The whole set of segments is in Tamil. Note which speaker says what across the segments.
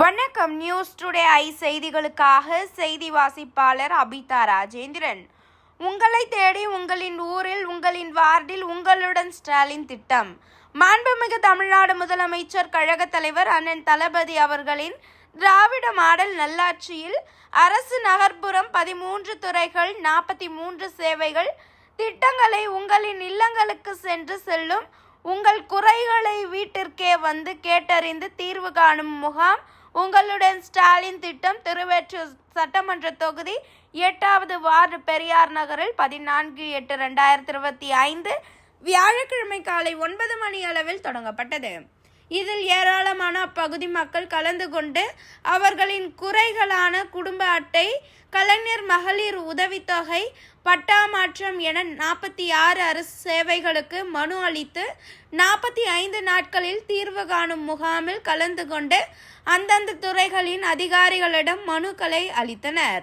Speaker 1: வணக்கம். நியூஸ் டுடே ஐ செய்திகளுக்காக செய்தி வாசிப்பாளர் அபிதா ராஜேந்திரன். உங்களை தேடி உங்களின் ஊரில் உங்களின் வார்டில் உங்களுடன் ஸ்டாலின் திட்டம். மாண்புமிகு தமிழ்நாடு முதலமைச்சர் கழக தலைவர் அண்ணன் தளபதி அவர்களின் திராவிட மாடல் நல்லாட்சியில் அரசு நகர்ப்புறம் பதிமூன்று துறைகள் நாற்பத்தி மூன்று சேவைகள் திட்டங்களை உங்களின் இல்லங்களுக்கு சென்று செல்லும் உங்கள் குறைகளை வீட்டிற்கே வந்து கேட்டறிந்து தீர்வு காணும் முகாம் உங்களுடன் ஸ்டாலின் திட்டம் திருவெற்றூர் சட்டமன்ற தொகுதி எட்டாவது வார்டு பெரியார் நகரில் பதினான்கு எட்டு ரெண்டாயிரத்தி இருபத்தி ஐந்து வியாழக்கிழமை காலை ஒன்பது மணி அளவில் தொடங்கப்பட்டது. இதில் ஏராளமான அப்பகுதி மக்கள் கலந்து கொண்டு அவர்களின் குறைகளான குடும்ப அட்டை கலைஞர் மகளிர் உதவித்தொகை பட்டா மாற்றம் என நாற்பத்தி ஆறு அரசு சேவைகளுக்கு மனு அளித்து நாற்பத்தி ஐந்து நாட்களில் தீர்வு காணும் முகாமில் கலந்து கொண்டு அந்தந்த துறைகளின் அதிகாரிகளிடம் மனுக்களை அளித்தனர்.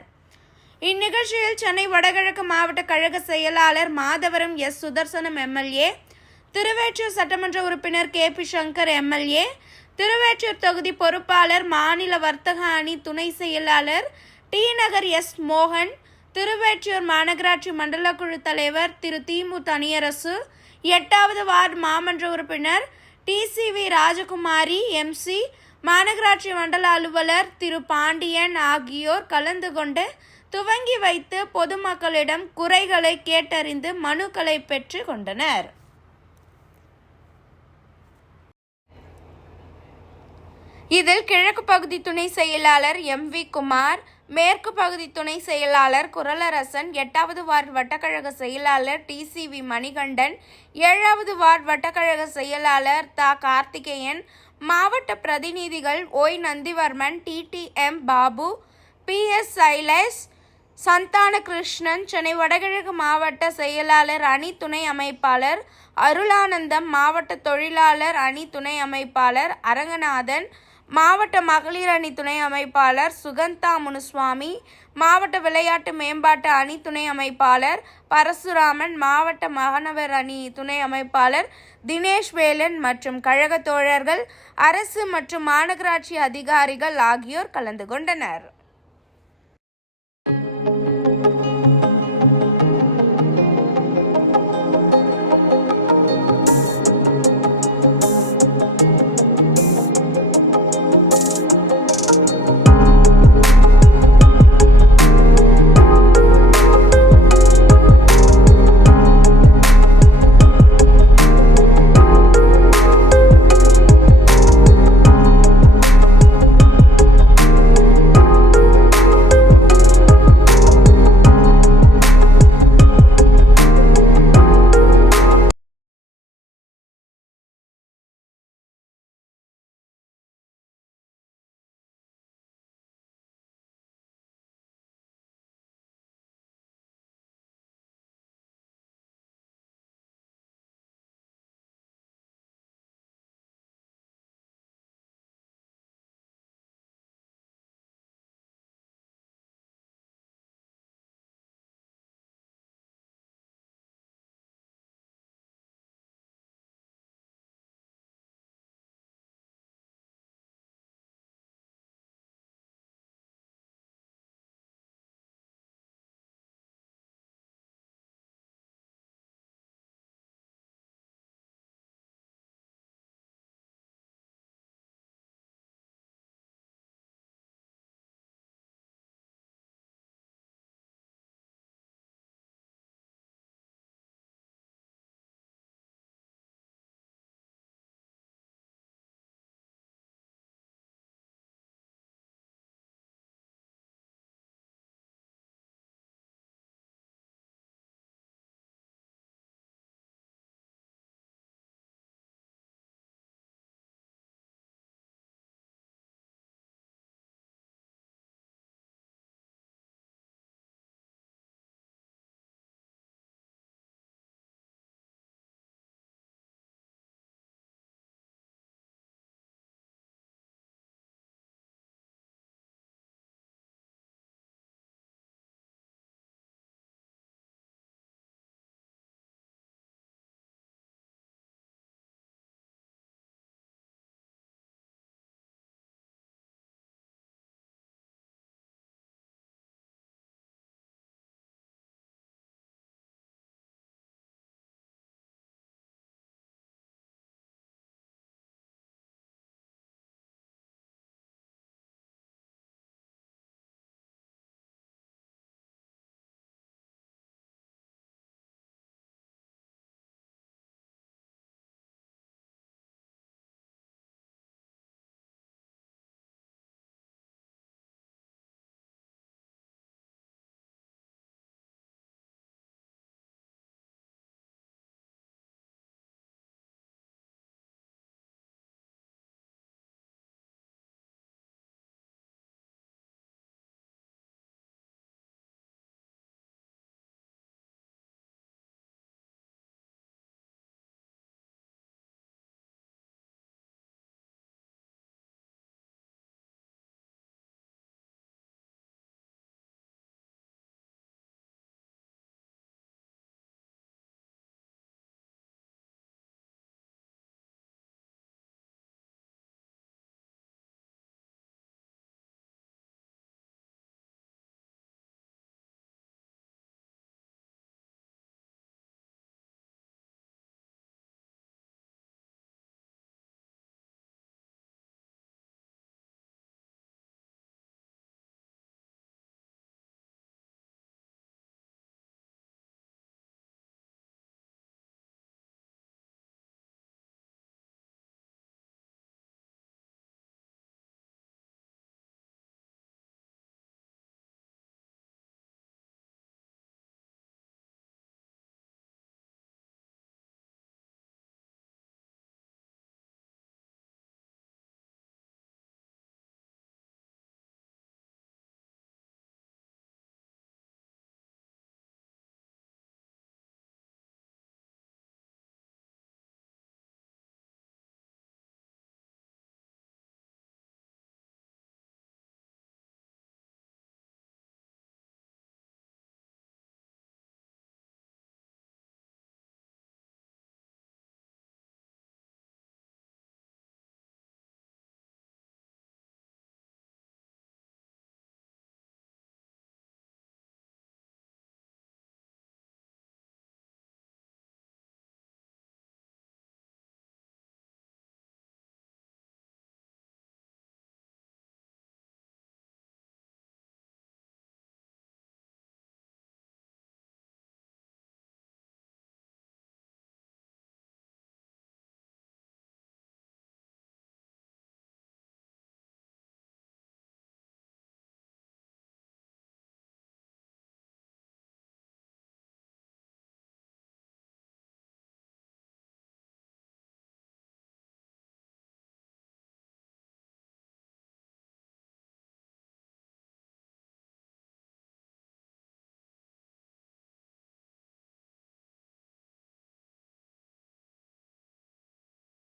Speaker 1: இந்நிகழ்ச்சியில் சென்னை வடகிழக்கு மாவட்ட கழக செயலாளர் மாதவரம் எஸ். சுதர்சனம் எம்எல்ஏ திருவேற்றூர் சட்டமன்ற உறுப்பினர் K. P. Shankar MLA Thiruvottiyur தொகுதி பொறுப்பாளர் மாநில வர்த்தக அணி துணை செயலாளர் டி. நகர் எஸ். மோகன் திருவேற்றூர் மாநகராட்சி மண்டல குழு தலைவர் திரு. திமு தனியரசு எட்டாவது வார்டு மாமன்ற உறுப்பினர் டிசிவி ராஜகுமாரி எம்சி மாநகராட்சி மண்டல அலுவலர் திரு. பாண்டியன் ஆகியோர் கலந்து கொண்டு துவங்கி வைத்து பொதுமக்களிடம் குறைகளை கேட்டறிந்து மனுக்களை பெற்று கொண்டனர். இதில் கிழக்கு பகுதி துணை செயலாளர் எம். வி. குமார் மேற்கு பகுதி துணை செயலாளர் குரலரசன் எட்டாவது வார்டு வட்டக்கழக செயலாளர் டிசிவி மணிகண்டன் ஏழாவது வார்டு வட்டக்கழக செயலாளர் தா கார்த்திகேயன் மாவட்ட பிரதிநிதிகள் ஓய் Nandivarman TDM Babu P S Shailesh Santhana Krishnan Chennai வடகிழக்கு மாவட்ட செயலாளர் அணி துணை அமைப்பாளர் அருளானந்தம் மாவட்ட தொழிலாளர் அணி துணை அமைப்பாளர் அரங்கநாதன் மாவட்ட மகளிர் அணி துணை அமைப்பாளர் சுகந்தா முனுசுவாமி மாவட்ட விளையாட்டு மேம்பாட்டு அணி துணை அமைப்பாளர் பரசுராமன் மாவட்ட மகனவர் அணி துணை அமைப்பாளர் தினேஷ் வேலன் மற்றும் கழக தோழர்கள் அரசு மற்றும் மாநகராட்சி அதிகாரிகள் ஆகியோர் கலந்து கொண்டனர்.